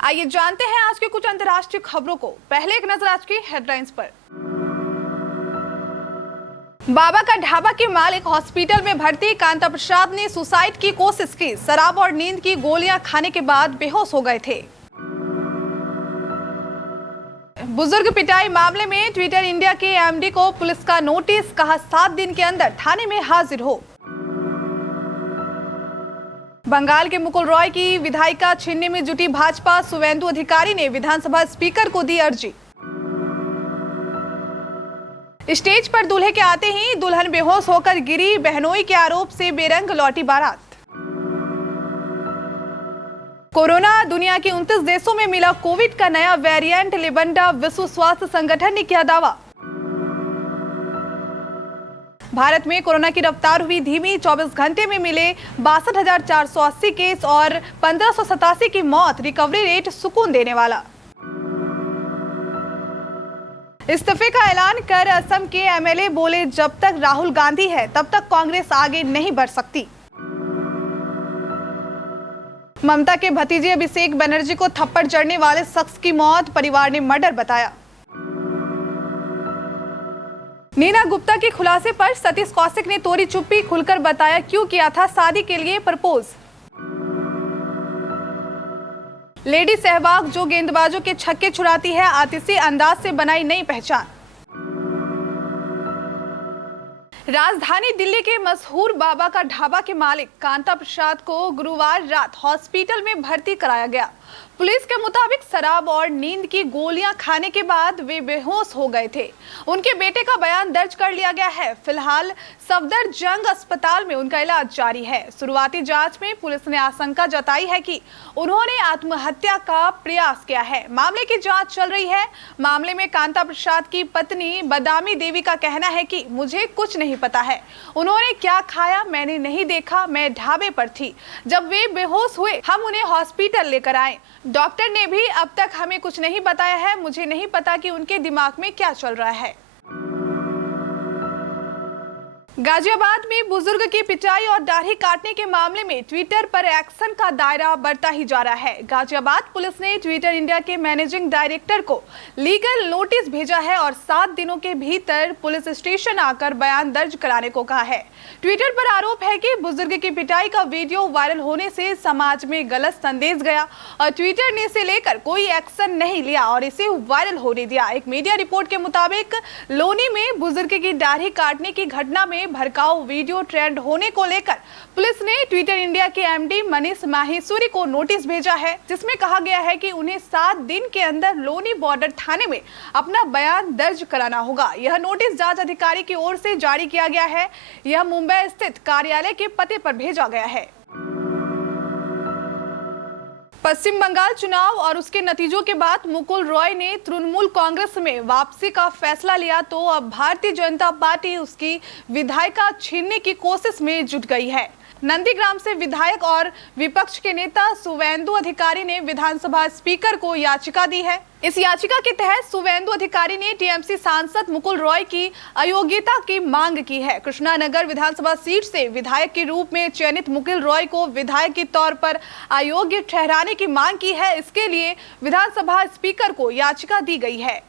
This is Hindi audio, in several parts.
आइए जानते हैं आज के कुछ अंतर्राष्ट्रीय खबरों को। पहले एक नजर आज की हेडलाइंस पर। बाबा का ढाबा के मालिक हॉस्पिटल में भर्ती कांता प्रसाद ने सुसाइड की कोशिश की। शराब और नींद की गोलियां खाने के बाद बेहोश हो गए थे। बुजुर्ग पिटाई मामले में ट्विटर इंडिया के एमडी को पुलिस का नोटिस, कहा 7 दिन के अंदर थाने में हाजिर हो। बंगाल के मुकुल रॉय की विधायिका छीनने में जुटी भाजपा, शुवेंदु अधिकारी ने विधानसभा स्पीकर को दी अर्जी। स्टेज पर दूल्हे के आते ही दुल्हन बेहोश होकर गिरी, बहनोई के आरोप से बेरंग लौटी बारात। कोरोना, दुनिया के 29 देशों में मिला कोविड का नया वेरिएंट, लिबंडा विश्व स्वास्थ्य संगठन ने किया दावा। भारत में कोरोना की रफ्तार हुई धीमी, 24 घंटे में मिले 62,480 केस और 1587 की मौत, रिकवरी रेट सुकून देने वाला। इस्तीफे का ऐलान कर असम के एमएलए बोले, जब तक राहुल गांधी है तब तक कांग्रेस आगे नहीं बढ़ सकती। ममता के भतीजे अभिषेक बनर्जी को थप्पड़ जड़ने वाले शख्स की मौत, परिवार ने मर्डर बताया। नीना गुप्ता के खुलासे पर सतीश कौशिक ने तोड़ी चुप्पी, खुलकर बताया क्यों किया था शादी के लिए प्रपोज। लेडी सहवाग जो गेंदबाजों के छक्के छुड़ाती है, आतिशी अंदाज से बनाई नई पहचान। राजधानी दिल्ली के मशहूर बाबा का ढाबा के मालिक कांता प्रसाद को गुरुवार रात हॉस्पिटल में भर्ती कराया गया। पुलिस के मुताबिक शराब और नींद की गोलियां खाने के बाद वे बेहोश हो गए थे। उनके बेटे का बयान दर्ज कर लिया गया है। फिलहाल सफदरजंग अस्पताल में उनका इलाज जारी है। शुरुआती जांच में पुलिस ने आशंका जताई है कि उन्होंने आत्महत्या का प्रयास किया है। मामले की जांच चल रही है। मामले में कांता प्रसाद की पत्नी बदामी देवी का कहना है कि मुझे कुछ नहीं पता है, उन्होंने क्या खाया मैंने नहीं देखा, मैं ढाबे पर थी जब वे बेहोश हुए, हम उन्हें हॉस्पिटल लेकर आए। डॉक्टर ने भी अब तक हमें कुछ नहीं बताया है, मुझे नहीं पता कि उनके दिमाग में क्या चल रहा है। गाजियाबाद में बुजुर्ग की पिटाई और दाढ़ी काटने के मामले में ट्विटर पर एक्शन का दायरा बढ़ता ही जा रहा है। गाजियाबाद पुलिस ने ट्विटर इंडिया के मैनेजिंग डायरेक्टर को लीगल नोटिस भेजा है और 7 दिनों के भीतर पुलिस स्टेशन आकर बयान दर्ज कराने को कहा है। ट्विटर पर आरोप है कि बुजुर्ग की पिटाई का वीडियो वायरल होने से समाज में गलत संदेश गया और ट्विटर ने इसे लेकर कोई एक्शन नहीं लिया और इसे वायरल होने दिया। एक मीडिया रिपोर्ट के मुताबिक लोनी में बुजुर्ग की दाढ़ी काटने की घटना में भड़काऊ वीडियो ट्रेंड होने को लेकर पुलिस ने ट्विटर इंडिया के एमडी मनीष माहेश्वरी को नोटिस भेजा है, जिसमें कहा गया है कि उन्हें 7 दिन के अंदर लोनी बॉर्डर थाने में अपना बयान दर्ज कराना होगा। यह नोटिस जांच अधिकारी की ओर से जारी किया गया है। यह मुंबई स्थित कार्यालय के पते पर भेजा गया है। पश्चिम बंगाल चुनाव और उसके नतीजों के बाद मुकुल रॉय ने तृणमूल कांग्रेस में वापसी का फैसला लिया, तो अब भारतीय जनता पार्टी उसकी विधायिका छीनने की कोशिश में जुट गई है। नंदीग्राम से विधायक और विपक्ष के नेता शुवेंदु अधिकारी ने विधानसभा स्पीकर को याचिका दी है। इस याचिका के तहत शुवेंदु अधिकारी ने टीएमसी सांसद मुकुल रॉय की अयोग्यता की मांग की है। कृष्णानगर विधानसभा सीट से विधायक के रूप में चयनित मुकुल रॉय को विधायक के तौर पर अयोग्य ठहराने की मांग की है। इसके लिए विधानसभा स्पीकर को याचिका दी गई है।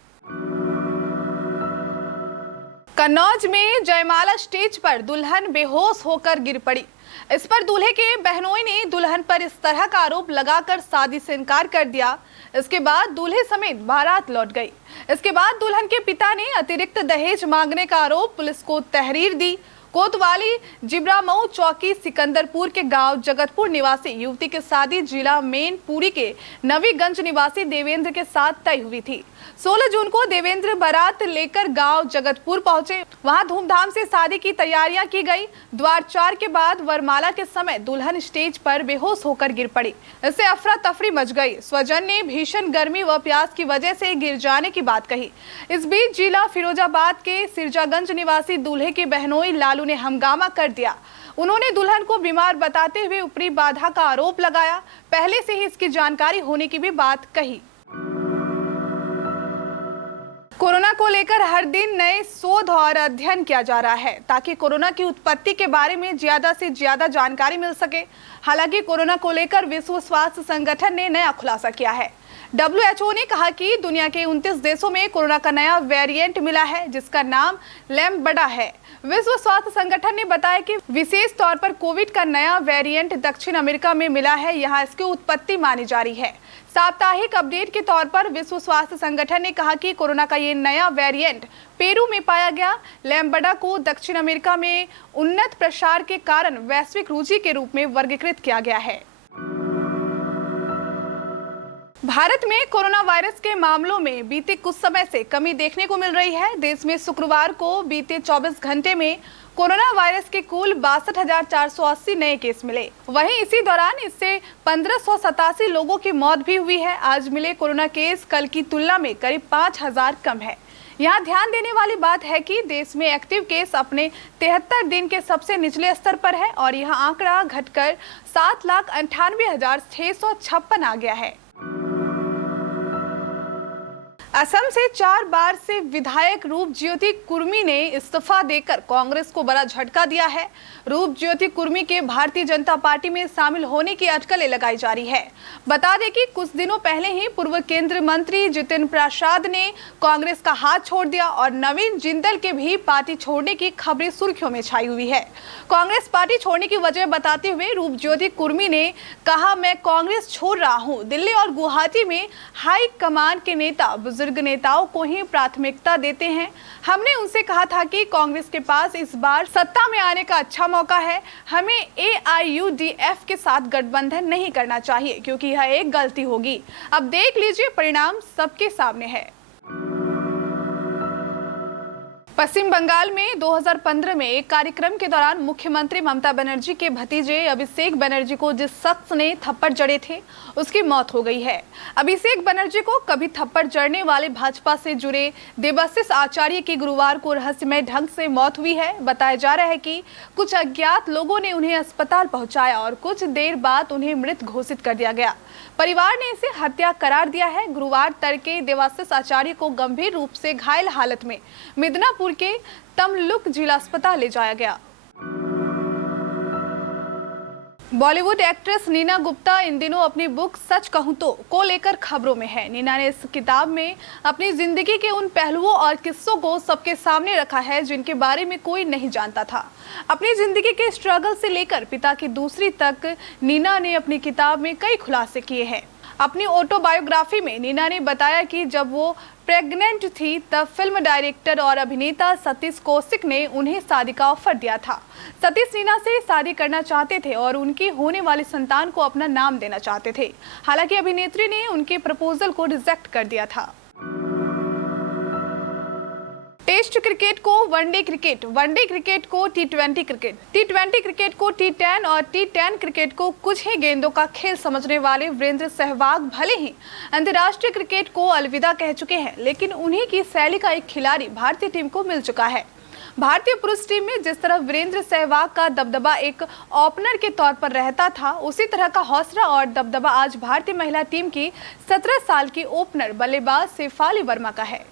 कन्नौज में जयमाला स्टेज पर दुल्हन बेहोश होकर गिर पड़ी। इस पर दूल्हे के बहनोई ने दुल्हन पर इस तरह का आरोप लगाकर शादी से इनकार कर दिया। इसके बाद दूल्हे समेत बारात लौट गई। इसके बाद दुल्हन के पिता ने अतिरिक्त दहेज मांगने का आरोप पुलिस को तहरीर दी। कोतवाली जिब्रामऊ चौकी सिकंदरपुर के गांव जगतपुर निवासी युवती की शादी जिला मैनपुरी के नवीगंज निवासी देवेंद्र के साथ तय हुई थी। 16 जून को देवेंद्र बारात लेकर गांव जगतपुर पहुंचे। वहां धूमधाम से शादी की तैयारियां की गई। द्वारचार के बाद वरमाला के समय दुल्हन स्टेज पर बेहोश होकर गिर पड़ी। इससे अफरा तफरी मच गई। स्वजन ने भीषण गर्मी व प्यास की वजह से गिर जाने की बात कही। इस बीच जिला फिरोजाबाद के सिरजागंज निवासी दूल्हे की बहनोई लालू ने हंगामा कर दिया। उन्होंने दुल्हन को बीमार बताते हुए ऊपरी बाधा का आरोप लगाया। पहले से ही इसकी जानकारी होने की भी बात कही। कोरोना को लेकर हर दिन नए शोध और अध्ययन किया जा रहा है ताकि कोरोना की उत्पत्ति के बारे में ज्यादा से ज्यादा जानकारी मिल सके। हालांकि कोरोना को लेकर विश्व स्वास्थ्य संगठन ने नया खुलासा किया है। WHO ने कहा कि दुनिया के 29 देशों में कोरोना का नया वेरिएंट मिला है, जिसका नाम लैम्बडा है। विश्व स्वास्थ्य संगठन ने बताया कि विशेष तौर पर कोविड का नया वेरिएंट दक्षिण अमेरिका में मिला है, यहाँ इसकी उत्पत्ति मानी जा रही है। साप्ताहिक अपडेट के तौर पर विश्व स्वास्थ्य संगठन ने कहा कि कोरोना का ये नया वेरिएंट पेरू में पाया गया। लैम्बडा को दक्षिण अमेरिका में उन्नत प्रसार के कारण वैश्विक रुचि के रूप में वर्गीकृत किया गया है। भारत में कोरोना वायरस के मामलों में बीते कुछ समय से कमी देखने को मिल रही है। देश में शुक्रवार को बीते 24 घंटे में कोरोना वायरस के कुल 62,480 नए केस मिले। वहीं इसी दौरान इससे 1587 लोगों की मौत भी हुई है। आज मिले कोरोना केस कल की तुलना में करीब 5000 कम है। यहाँ ध्यान देने वाली बात है कि देश में एक्टिव केस अपने 73 दिन के सबसे निचले स्तर पर है और यह आंकड़ा घटकर 7,98,656 आ गया है। असम से 4 बार से विधायक रूपज्योति कुर्मी ने इस्तीफा देकर कांग्रेस को बड़ा झटका दिया है। रूपज्योति कुर्मी के भारतीय जनता पार्टी में शामिल होने की अटकलें लगाई जा रही है। बता दें कि कुछ दिनों पहले ही पूर्व केंद्रीय मंत्री जितिन प्रसाद ने कांग्रेस का हाथ छोड़ दिया और नवीन जिंदल के भी पार्टी छोड़ने की खबरें सुर्खियों में छाई हुई है। कांग्रेस पार्टी छोड़ने की वजह बताते हुए रूपज्योति कुर्मी ने कहा, मैं कांग्रेस छोड़ रहा हूँ। दिल्ली और गुवाहाटी में हाई कमान के नेता बुजुर्ग नेताओं को ही प्राथमिकता देते हैं। हमने उनसे कहा था कि कांग्रेस के पास इस बार सत्ता में आने का अच्छा मौका है। हमें AIUDF के साथ गठबंधन नहीं करना चाहिए क्योंकि यह एक गलती होगी। अब देख लीजिए, परिणाम सबके सामने है। पश्चिम बंगाल में 2015 में एक कार्यक्रम के दौरान मुख्यमंत्री ममता बनर्जी के भतीजे अभिषेक बनर्जी को जिस शख्स ने थप्पड़ जड़े थे उसकी मौत हो गई है। अभिषेक बनर्जी को कभी थप्पड़ जड़ने वाले भाजपा से जुड़े देवाशीष आचार्य की गुरुवार को रहस्यमय ढंग से मौत हुई है। बताया जा रहा है कि कुछ अज्ञात लोगों ने उन्हें अस्पताल पहुंचाया और कुछ देर बाद उन्हें मृत घोषित कर दिया गया। परिवार ने इसे हत्या करार दिया है। गुरुवार तड़के देवाशीष आचार्य को गंभीर रूप से घायल हालत में मिदनापुर के तमलुक जिला अस्पताल ले जाया गया। बॉलीवुड एक्ट्रेस नीना गुप्ता इन दिनों अपनी बुक सच कहूं तो को लेकर खबरों में है। नीना ने इस किताब में अपनी जिंदगी के उन पहलुओं और किस्सों को सबके सामने रखा है जिनके बारे में कोई नहीं जानता था। अपनी जिंदगी के स्ट्रगल से लेकर पिता की दूसरी तक नीना ने अपनी किताब में कई खुलासे किए हैं। अपनी ऑटोबायोग्राफी में नीना ने बताया कि जब वो प्रेग्नेंट थी तब फिल्म डायरेक्टर और अभिनेता सतीश कौशिक ने उन्हें शादी का ऑफर दिया था। सतीश नीना से शादी करना चाहते थे और उनकी होने वाली संतान को अपना नाम देना चाहते थे। हालांकि अभिनेत्री ने उनके प्रपोजल को रिजेक्ट कर दिया था। टेस्ट क्रिकेट को वनडे क्रिकेट, वनडे क्रिकेट को T20 क्रिकेट, T20 क्रिकेट को T10 और T10 क्रिकेट को कुछ ही गेंदों का खेल समझने वाले वीरेंद्र सहवाग भले ही अंतर्राष्ट्रीय क्रिकेट को अलविदा कह चुके हैं, लेकिन उन्हीं की शैली का एक खिलाड़ी भारतीय टीम को मिल चुका है। भारतीय पुरुष टीम में जिस तरह वीरेंद्र सहवाग का दबदबा एक ओपनर के तौर पर रहता था, उसी तरह का हौसला और दबदबा आज भारतीय महिला टीम की 17 साल की ओपनर बल्लेबाज शेफाली वर्मा का है।